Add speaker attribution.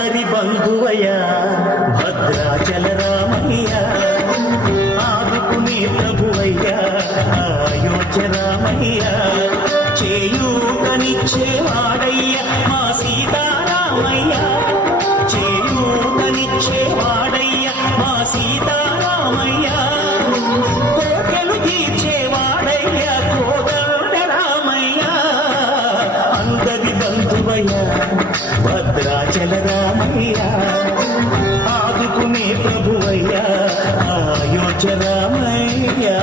Speaker 1: అందరి బంధువయ భద్రాచల రామయ్య ఆదుకునే ప్రభువయ్య అయోధ్య రామయ్య చేయూతనిచ్చేవాడయ్య మా సీతారామయ్య చేయూతనిచ్చేవాడయ్య మా సీతారామయ్య. కోకెలు తీర్చేవాడయ్య కోదండ రామయ్య. అందరి బంధువయ్య చలరామయ్యా ఆదుకునే ప్రభువయ్యా ఆయోచరామయ్యా